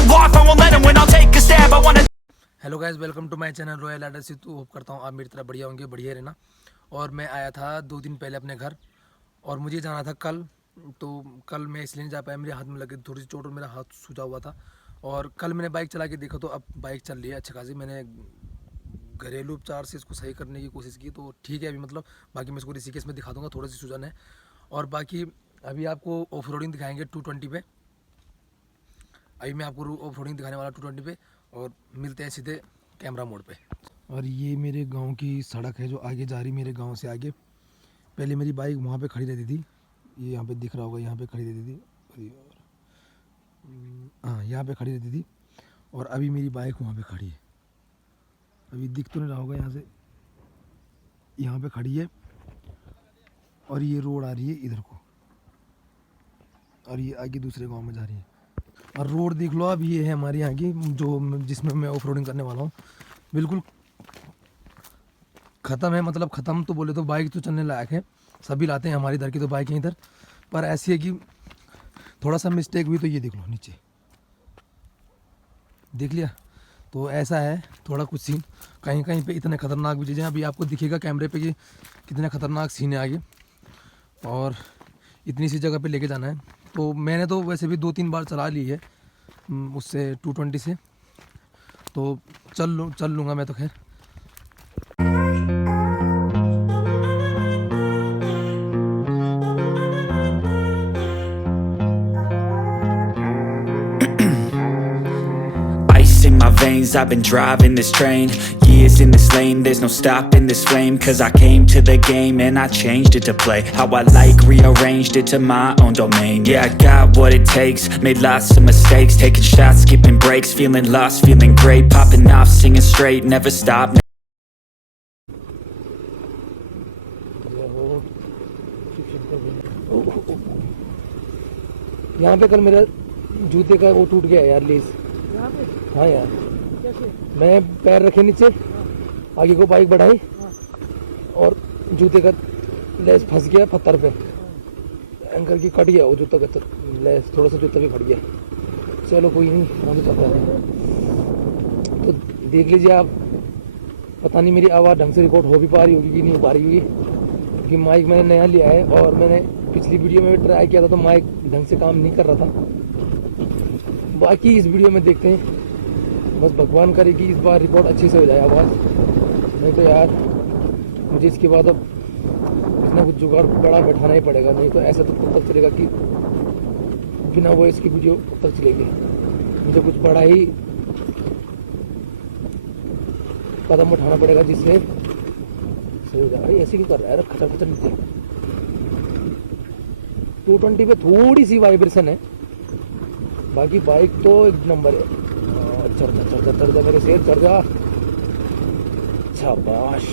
a life, I won't let him win, I'll take a stab, I wanna. Hello guys, welcome to my channel royal adder से। तो hope करता हूँ आप मेरी तरह बढ़िया होंगे, बढ़िया रहना। और मैं आया था 2 दिन पहले अपने घर, और मुझे जाना था कल। तो कल मैं इसलिए नहीं जा पाया, मेरे हाथ में लगे थोड़ी सी चोट और मेरा हाथ सूजा हुआ था। और कल मैंने बाइक चला के देखा तो अब बाइक चल रही है अच्छी खासी। मैंने घरेलू उपचार से इसको सही करने की कोशिश की तो ठीक है अभी, मतलब बाकी मैं इसको ऋषिकेश में दिखा दूंगा, थोड़ी सी सूजन है। और बाकी अभी आपको ऑफ रोडिंग दिखाएंगे 220 पे। अभी मैं आपको ऑफ रोडिंग दिखाने वाला 220 पे, और मिलते हैं सीधे कैमरा मोड पे। और ये मेरे गांव की सड़क है जो आगे जा रही, मेरे गांव से आगे। पहले मेरी बाइक वहाँ पे खड़ी रहती थी, ये यहाँ पे दिख रहा होगा, यहाँ पे खड़ी रहती थी। हाँ, यहाँ पे खड़ी रहती थी। और अभी मेरी बाइक वहाँ पे खड़ी है, अभी दिख तो नहीं रहा होगा, यहाँ से यहाँ पे खड़ी है। और ये रोड आ रही है इधर को, और ये आगे दूसरे गांव में जा रही है। और रोड देख लो अब, ये है हमारे यहाँ की जो जिसमें मैं ऑफ रोडिंग करने वाला हूँ। बिल्कुल ख़त्म है, मतलब ख़त्म तो बोले तो बाइक तो चलने लायक है, सभी लाते हैं हमारे इधर की तो बाइक हैं इधर। पर ऐसी है कि थोड़ा सा मिस्टेक हुई तो ये देख लो नीचे, देख लिया। तो ऐसा है थोड़ा कुछ सीन, कहीं कहीं पे इतने ख़तरनाक भी चीज़ें। अभी आपको दिखेगा कैमरे पे कि कितने ख़तरनाक सीन है आगे, और इतनी सी जगह पे लेके जाना है। तो मैंने तो वैसे भी 2-3 बार चला ली है उससे 220 से, तो चल लूँगा मैं तो खैर। Ice in my veins, I've been driving this train. Years in this lane, there's no stopping this flame. Cause I came to the game and I changed it to play how I like, rearranged it to my own domain. Yeah, I got what it takes, made lots of mistakes, taking shots, skipping breaks, feeling lost, feeling great, popping off, singing straight, never stop. यहाँ पे कल मेरा जूते का वो टूट गया यार, लेस। यहाँ पे हाँ यार, कैसे? मैं पैर रखे नीचे, आगे को बाइक बढ़ाई, और जूते का लेस फंस गया पत्थर पे, एंकल की कट गया वो जूता का, तो लेस थोड़ा सा जूता भी फट गया। चलो कोई नहीं, आगे चल रहा है। तो देख लीजिए आप, पता नहीं मेरी आवाज़ ढंग से रिकॉर्ड हो भी पा रही होगी कि नहीं हो पा रही होगी, क्योंकि माइक मैंने नया लिया है। और मैंने पिछली वीडियो में भी ट्राई किया था तो माइक ढंग से काम नहीं कर रहा था। बाकी इस वीडियो में देखते हैं, बस भगवान करे कि इस बार रिकॉर्ड अच्छे से हो जाए आवाज़। नहीं तो यार मुझे इसके बाद अब कुछ ना कुछ जुगाड़ बड़ा बैठाना ही पड़ेगा, नहीं तो ऐसा तो कब तक चलेगा कि बिना वॉइस की वीडियो कब तक चलेगी। मुझे कुछ बड़ा ही कदम उठाना पड़ेगा जिससे सही हो जाएगा। ऐसे क्यों कर रहा है, खतर खतर नीचे। 220 पे थोड़ी सी वाइब्रेशन है, बाकी बाइक तो एक नंबर है। चढ़ जा मेरे शेर, चढ़ जा। शाबाश,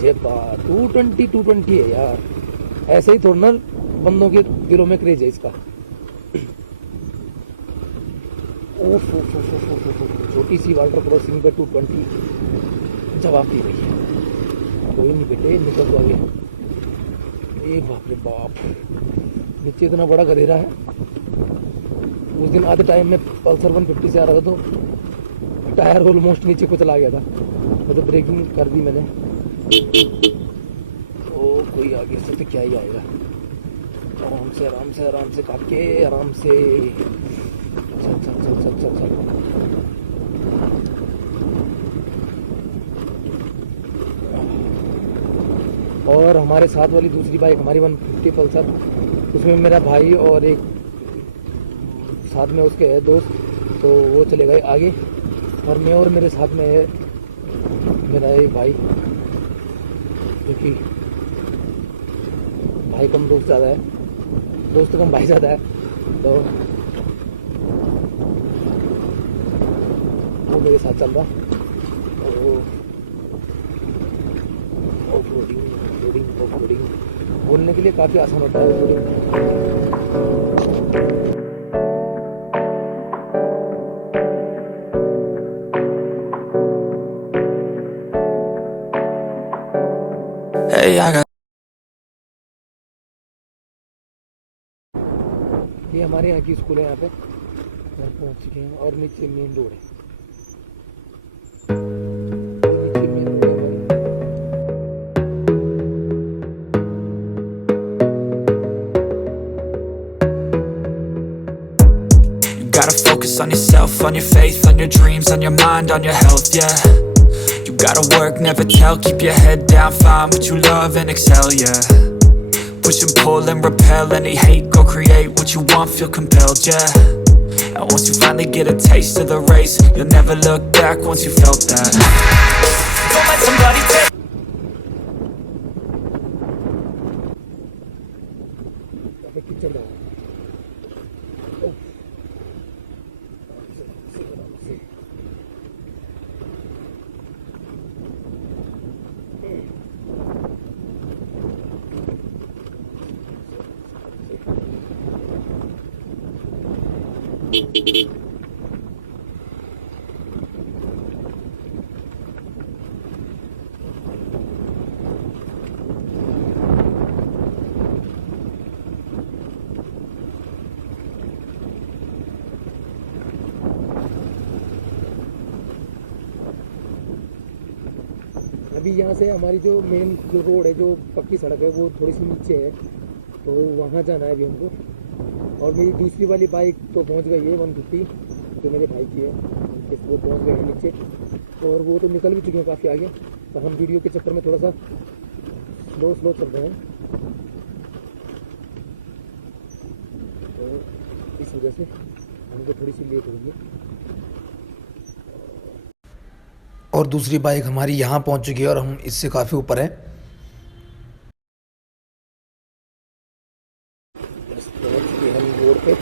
220 है यार। ऐसे ही थोड़ा ना बंदों के दिलों में क्रेज है इसका। छोटी सी वाटर क्रॉसिंग पे 220 जवाब दे रही है। कोई नहीं बेटे, निकल तो आगे। ए बाप रे बाप, नीचे इतना बड़ा गधेरा है। उस दिन आधे टाइम में पल्सर 150 से आ रहा था तो टायर ऑलमोस्ट नीचे को चला गया था, मतलब ब्रेकिंग कर दी मैंने। ओ कोई आगे से तो क्या ही आएगा। आराम से आराम से आराम से काके, आराम से चल चल चल चल चल चल। और हमारे साथ वाली दूसरी बाइक हमारी 150 पल्सर, उसमें मेरा भाई और एक साथ में उसके है दोस्त, तो वो चले गए आगे। और मैं और मेरे साथ में है मेरा एक भाई, क्योंकि भाई कम दोस्त ज़्यादा है, दोस्त कम भाई ज़्यादा है, तो वो मेरे साथ चल रहा। ऑफ रोडिंग बोलने के लिए काफ़ी आसान होता है off roading. Hey, I got. ये हमारे यहाँ की स्कूल है यहाँ पे, घर पहुंच चुके हैं और नीचे मेन रोड है। नीचे मेन रोड है You gotta focus on yourself, on your faith, on your dreams, on your mind, on your health, yeah. You gotta work, never tell, keep your head down, find what you love and excel, yeah. Push and pull and repel any hate, go create what you want, feel compelled, yeah. And once you finally get a taste of the race, you'll never look back once you felt that. Don't let somebody take kitchen रहा अभी यहाँ से हमारी जो main जो road है, जो पक्की सड़क है, वो थोड़ी सी नीचे है, तो वहाँ जाना है अभी हमको। और मेरी दूसरी वाली बाइक तो पहुँच गई है 150, जो मेरे भाई की है, वो पहुँच गए हैं नीचे, और वो तो निकल भी चुके हैं काफ़ी आगे। पर हम वीडियो के चक्कर में थोड़ा सा स्लो चल रहे हैं, तो इस वजह से हमको थोड़ी सी लेट हो गई है। और दूसरी बाइक हमारी यहाँ पहुँच चुकी है और हम इससे काफ़ी ऊपर हैं। पहुँच चुके हम रोड पे,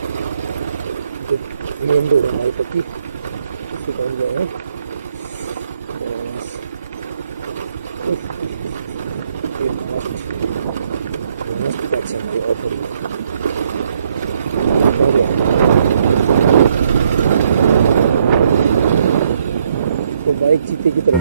जो मेन रोड है हमारी पक्की, इससे पहुँच गए हैं। तो बाइक चीते की तरफ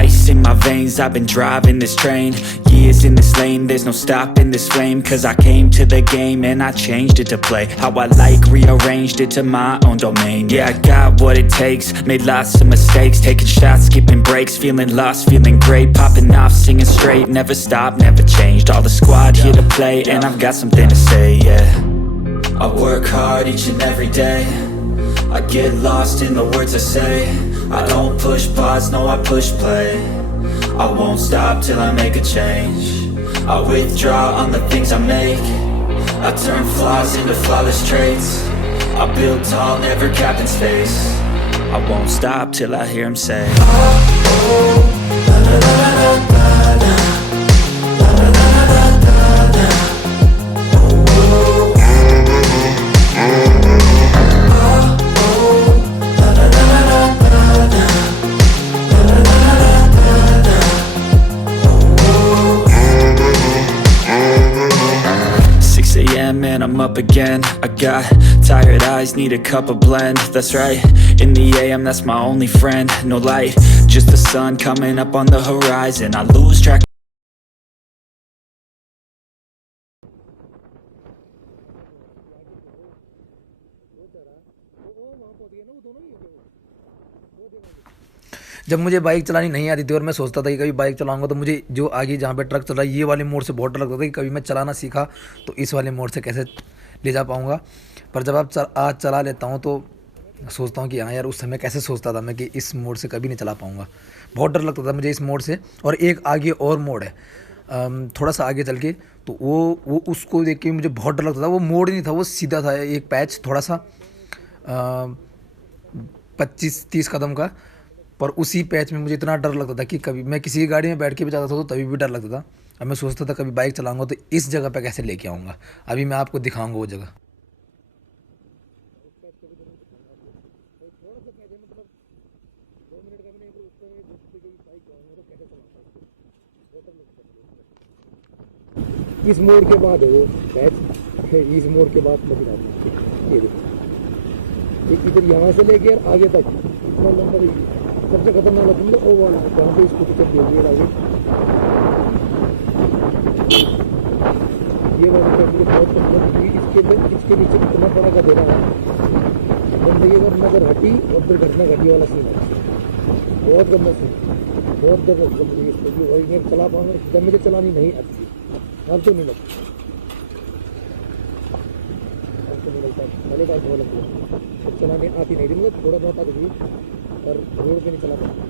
ice in my veins, I've been driving this train. Years in this lane, there's no stopping this flame. Cause I came to the game and I changed it to play how I like, rearranged it to my own domain. Yeah, I got what it takes, made lots of mistakes, taking shots, skipping breaks, feeling lost, feeling great, popping off, singing straight, never stopped, never changed. All the squad here to play and I've got something to say, yeah. I work hard each and every day, I get lost in the words I say. I don't push pause, no I push play. I won't stop till I make a change. I withdraw on the things I make, I turn flaws into flawless traits. I build tall, never capped in space. I won't stop till I hear him say, and I'm up again. I got tired eyes, need a cup of blend. That's right, in the AM, that's my only friend. No light, just the sun coming up on the horizon. I lose track. जब मुझे bike चलानी नहीं आती थी और मैं सोचता था कि कभी बाइक चलाऊंगा तो मुझे जो आगे जहाँ पे ट्रक चल रहा है ये वाले मोड़ से बहुत डर लगता था कि कभी मैं चलाना सीखा तो इस वाले मोड़ से कैसे ले जा पाऊंगा। पर जब आज चला लेता हूँ तो सोचता हूँ कि हाँ यार, उस समय कैसे सोचता था मैं कि इस मोड़ से कभी नहीं चला पाऊँगा। बहुत डर लगता था मुझे इस मोड़ से। और एक आगे और मोड़ है थोड़ा सा आगे चल के, तो वो उसको देख के मुझे बहुत डर लगता था। वो मोड़ नहीं था, वो सीधा था, एक पैच थोड़ा सा 25-30 कदम का। पर उसी पैच में मुझे इतना डर लगता था कि कभी मैं किसी की गाड़ी में बैठ के भी जाता था तो तभी भी डर लगता था। अब मैं सोचता था कभी बाइक चलाऊंगा तो इस जगह पे कैसे लेके आऊँगा। अभी मैं आपको दिखाऊंगा वो जगह। इस मोड़ के बाद है वो पैच, इस मोड़ के बाद मैं दिखाता हूँ। ये देखो, इधर यहाँ से लेके आगे तक इतना लंबा सबसे खतरनाक लगता है वो वाला जहाँ पे स्कूटी चल रही है आगे, ये वाला मुझे बहुत पसंद है क्योंकि इसके नीचे कितना बड़ा का दे रहा है, गंदगी अगर नजर हटी और फिर घटना घटी वाला सीन है, बहुत गंदा सीन, बहुत जबरदस्त गंदगी इस पर और ये चला पाऊंगा जब मुझे चलानी नहीं आती, अब तो नहीं लगती, अब तो नहीं लगता, पहले टाइम बहुत लगता है, जब चलानी आती नहीं थी मतलब थोड़ा बहुत आती थी पर रोड पे नहीं चला पाता,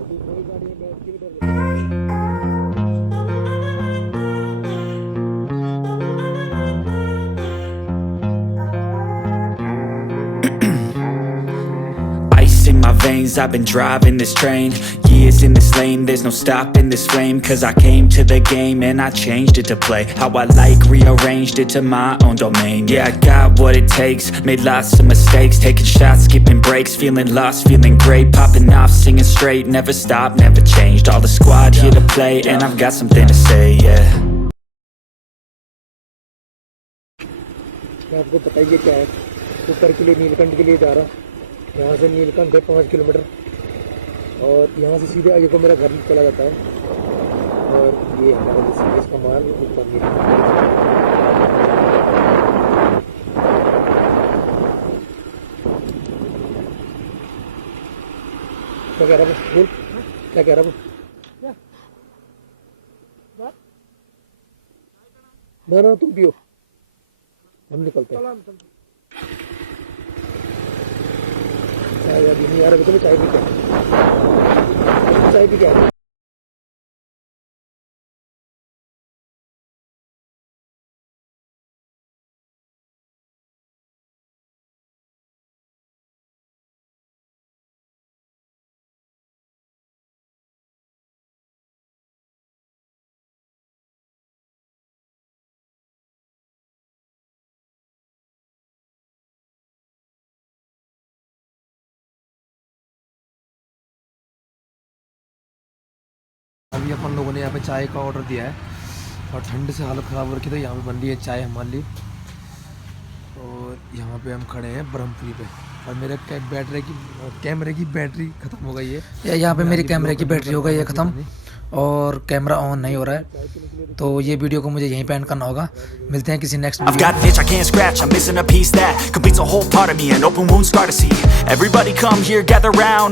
अभी कोई गाड़ी में बैठ के भी डर लगता है। Ice in my veins, I've been driving this train. Years in this lane, there's no stopping this flame. Cause I came to the game and I changed it to play how I like, rearranged it to my own domain. Yeah, I got what it takes, made lots of mistakes, taking shots, skipping breaks, feeling lost, feeling great, popping off, singing straight, never stopped, never changed. All the squad here to play and I've got something to say, yeah. मैं आपको बताइए क्या है, ऊपर के लिए नीलकंठ के लिए जा रहा हूँ, यहाँ से नीलकंठ है 5 किलोमीटर और यहाँ से सीधे आगे को मेरा घर चला जाता है और ये हमारा जैसे इसका माल ऊपर नीलकंठ। क्या कह रहा है बोल, क्या कह रहा है ना तुम पियो, हम निकलते हैं। चाय वाली नहीं यार, अभी तो मैं चाय पी के आ रहा हूँ। अभी अपन लोगों ने यहाँ पे चाय का ऑर्डर दिया है और ठंड से हालत ख़राब हो रखी, तो यहाँ पे बन रही है चाय हमारे लिए और यहाँ पे हम खड़े हैं ब्रह्मपुरी पे और मेरे कैमरे की बैटरी ख़त्म हो गई है। यहाँ पे मेरे कैमरे की बैटरी हो गई है ख़त्म और कैमरा ऑन नहीं हो रहा है, तो ये वीडियो को मुझे यहीं पे एंड करना होगा। मिलते हैं किसी next I've got an itch I can't scratch, I'm missing a piece that completes a whole part of me, an open wound scar to see. Everybody come here, gather round.